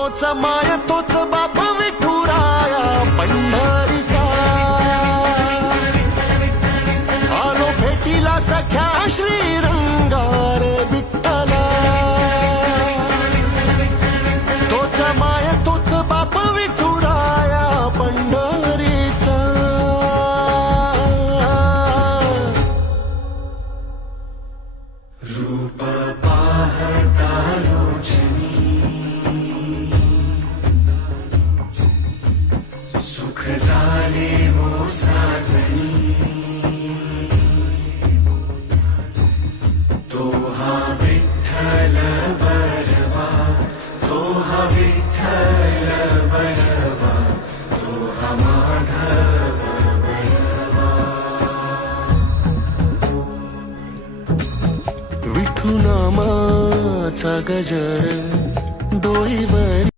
तोच माय तोच बाप विठुराया पंढरीचा आलो भेटीला सख्या श्रीरंगार विठ्ठला तोच माय तोच बाप विठुराया पंढरीचा रूप पाहता सुख झाले हो साजणी तो हा विठ्ठल बरवा तो हा विठ्ठल बरवा तो हा माधव बरवा विठू नामाचा गजर डोईवर